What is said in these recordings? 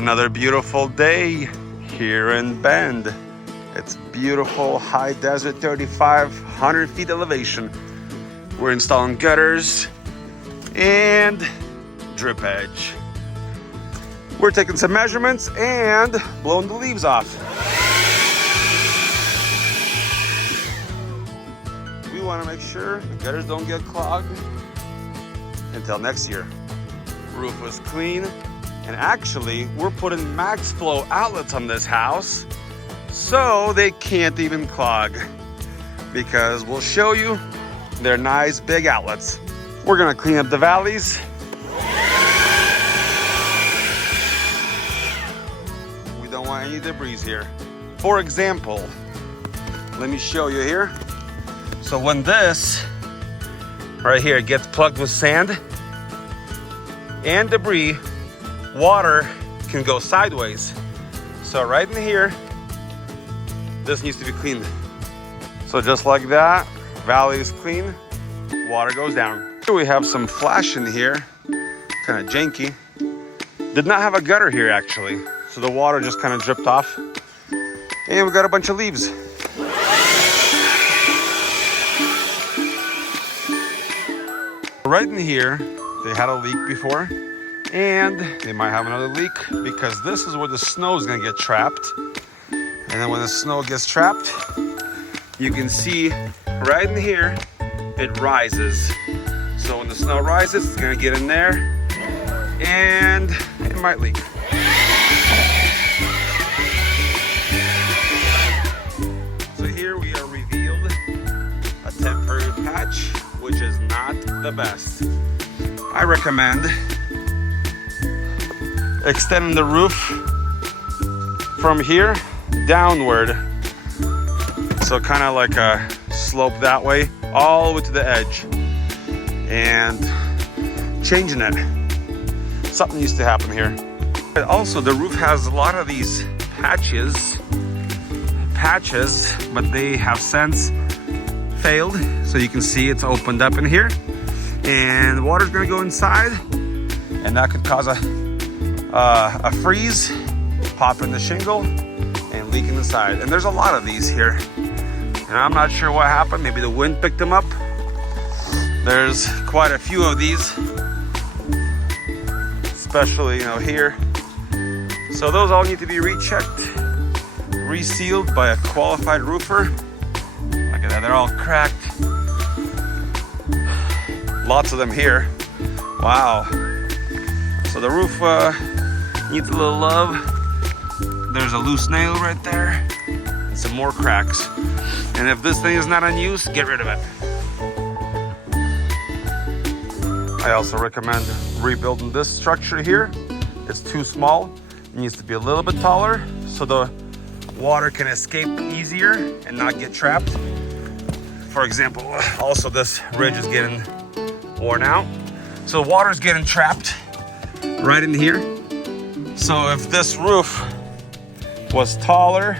Another beautiful day here in Bend. It's beautiful high desert, 3,500 feet elevation. We're installing gutters and drip edge. We're taking some measurements and blowing the leaves off. We want to make sure the gutters don't get clogged until next year. Roof was clean. And actually, we're putting max flow outlets on this house so they can't even clog, because we'll show you they're nice big outlets. We're gonna clean up the valleys. We don't want any debris here. For example, let me show you here. So when this right here gets plugged with sand and debris, water can go sideways. So right in here, this needs to be cleaned. So just like that, valley is clean, water goes down. Here we have some flashing here, kind of janky. Did not have a gutter here actually, so the water just kind of dripped off. And we got a bunch of leaves. Right in here, they had a leak before. And they might have another leak because this is where the snow is gonna get trapped. And then when the snow gets trapped, you can see right in here, it rises. So when the snow rises, it's gonna get in there and it might leak. So here we are revealed a temporary patch, which is not the best. I recommend extending the roof from here downward, so kind of like a slope that way all the way to the edge, and changing it. Something used to happen here. And also the roof has a lot of these patches, but they have since failed. So you can see it's opened up in here and water's gonna go inside, and that could cause a freeze, pop in the shingle, and leak in the side. And there's a lot of these here. And I'm not sure what happened. Maybe the wind picked them up. There's quite a few of these, especially, here. So those all need to be rechecked, resealed by a qualified roofer. Look at that, they're all cracked. Lots of them here. Wow. So the roof needs a little love. There's a loose nail right there and some more cracks. And if this thing is not in use, get rid of it. I also recommend rebuilding this structure here. It's too small. It needs to be a little bit taller so the water can escape easier and not get trapped. For example, also this ridge is getting worn out. So water's getting trapped right in here. So if this roof was taller,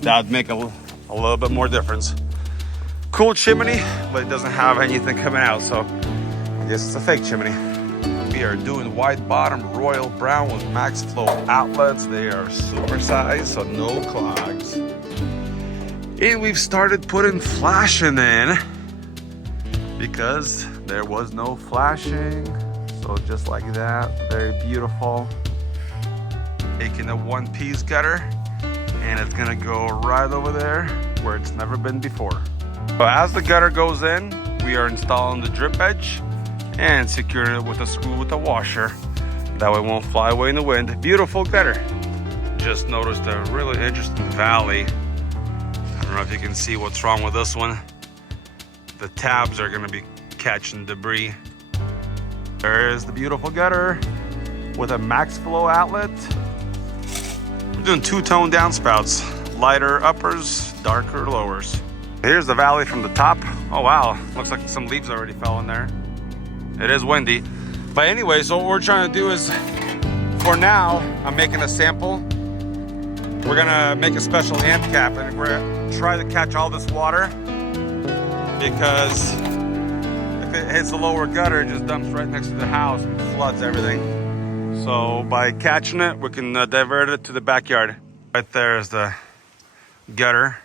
that would make a little bit more difference. Cool chimney, but it doesn't have anything coming out, so I guess it's a fake chimney. We are doing wide bottom royal brown with max flow outlets. They are super sized, so no clogs. And we've started putting flashing in because there was no flashing. So just like that, very beautiful. Taking a one-piece gutter, and it's gonna go right over there where it's never been before. So as the gutter goes in, we are installing the drip edge and securing it with a screw with a washer. That way it won't fly away in the wind. Beautiful gutter. Just noticed a really interesting valley. I don't know if you can see what's wrong with this one. The tabs are gonna be catching debris. There is the beautiful gutter with a max flow outlet. We're doing two-tone downspouts, lighter uppers, darker lowers. Here's the valley from the top. Oh wow, looks like some leaves already fell in there. It is windy. But anyway, so what we're trying to do is, for now, I'm making a sample. We're gonna make a special end cap, and we're gonna try to catch all this water, because if it hits the lower gutter, it just dumps right next to the house and floods everything. So by catching it, we can divert it to the backyard. Right there is the gutter.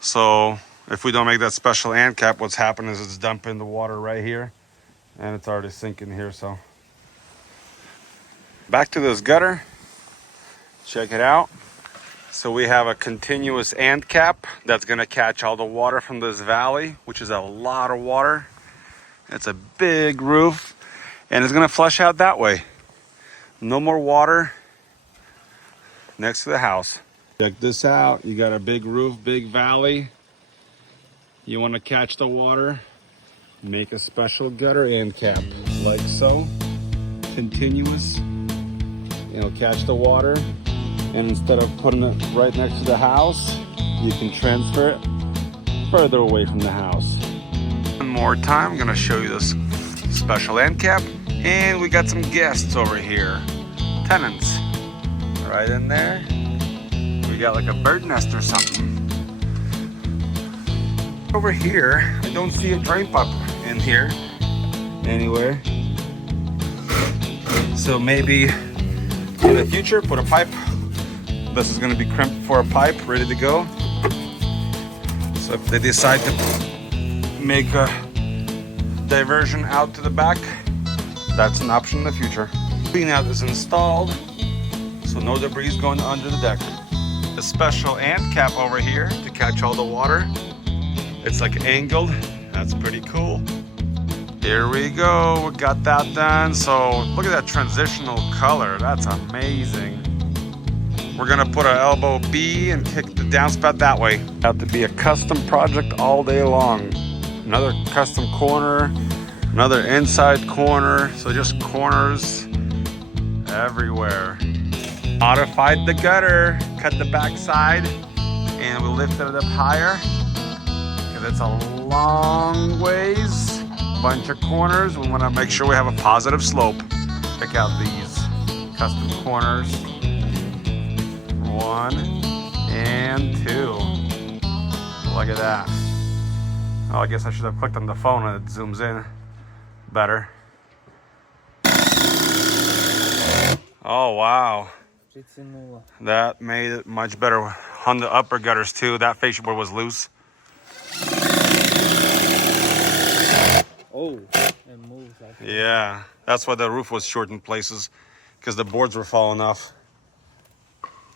So if we don't make that special end cap, what's happening is it's dumping the water right here, and it's already sinking here. So back to this gutter. Check it out. So we have a continuous end cap that's gonna catch all the water from this valley, which is a lot of water. It's a big roof, and it's gonna flush out that way. No more water next to the house. Check this out. You got a big roof, big valley. You wanna catch the water, make a special gutter end cap, like so. Continuous. It'll catch the water. And instead of putting it right next to the house, you can transfer it further away from the house. One more time, I'm gonna show you this special end cap. And we got some guests over here, tenants. Right in there, we got like a bird nest or something. Over here, I don't see a drain pipe in here anywhere. So maybe in the future, put a pipe. This is going to be crimped for a pipe, ready to go. So if they decide to make a diversion out to the back, that's an option in the future. Clean out is installed, so no debris going under the deck. A special end cap over here to catch all the water. It's like angled. That's pretty cool. Here we go. We got that done. So look at that transitional color. That's amazing. We're gonna put an elbow B and kick the downspout that way. Have to be a custom project all day long. Another custom corner, another inside corner. So just corners everywhere. Modified the gutter, cut the back side, and we lifted it up higher because it's a long ways. Bunch of corners. We want to make sure we have a positive slope. Check out these custom corners. 1 and 2. Look at that. Oh, I guess I should have clicked on the phone and it zooms in better. Oh wow, that made it much better on the upper gutters too. That fascia board was loose. Oh, it moves like that. Yeah, that's why the roof was short in places, because the boards were falling off.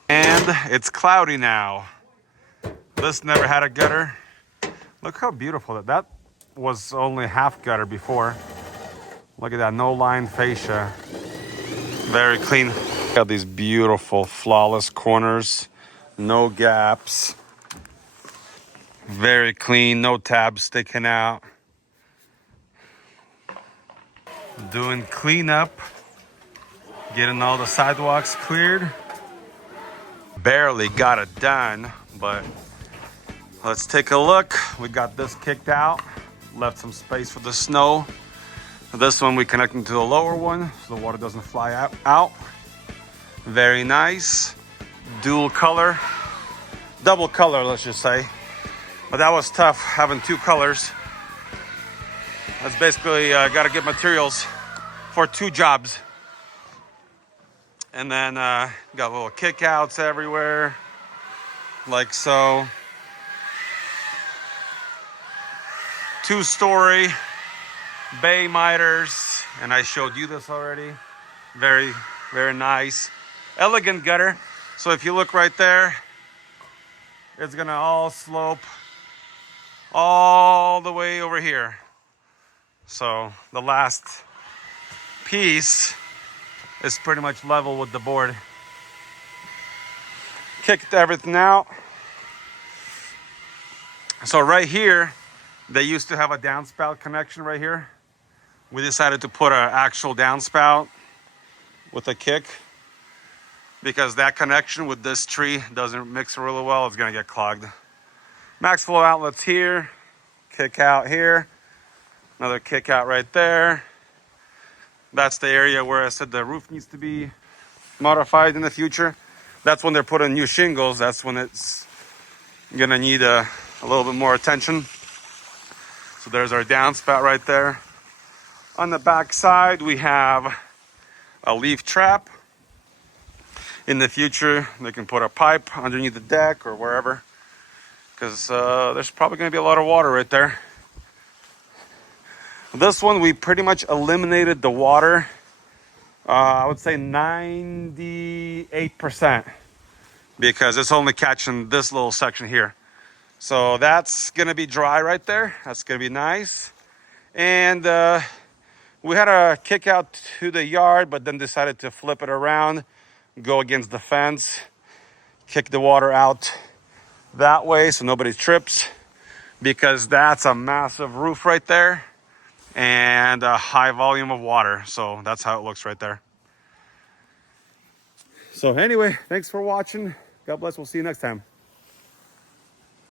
And it's cloudy now. This never had a gutter. Look how beautiful that was only half gutter before. Look at that, no line fascia. Very clean. Got these beautiful, flawless corners, no gaps. Very clean, no tabs sticking out. Doing cleanup, getting all the sidewalks cleared. Barely got it done, but let's take a look. We got this kicked out, left some space for the snow. This one we connected to the lower one so the water doesn't fly out. Very nice. Dual color, double color, let's just say. But that was tough having two colors. That's basically got to get materials for two jobs. And then got little kickouts everywhere, like so. 2-story bay miters, and I showed you this already. Very, very nice. Elegant gutter. So if you look right there, it's gonna all slope all the way over here. So the last piece is pretty much level with the board. Kicked everything out. So right here, they used to have a downspout connection right here. We decided to put an actual downspout with a kick because that connection with this tree doesn't mix really well. It's gonna get clogged. Max flow outlets here, kick out here, another kick out right there. That's the area where I said the roof needs to be modified in the future. That's when they're putting new shingles. That's when it's gonna need a little bit more attention. So there's our downspout right there. On the back side, we have a leaf trap. In the future, they can put a pipe underneath the deck or wherever, because there's probably going to be a lot of water right there. This one, we pretty much eliminated the water. I would say 98%, because it's only catching this little section here. So that's going to be dry right there. That's going to be nice. And we had a kick out to the yard, but then decided to flip it around, go against the fence, kick the water out that way so nobody trips, because that's a massive roof right there and a high volume of water. So that's how it looks right there. So anyway, thanks for watching. God bless. We'll see you next time.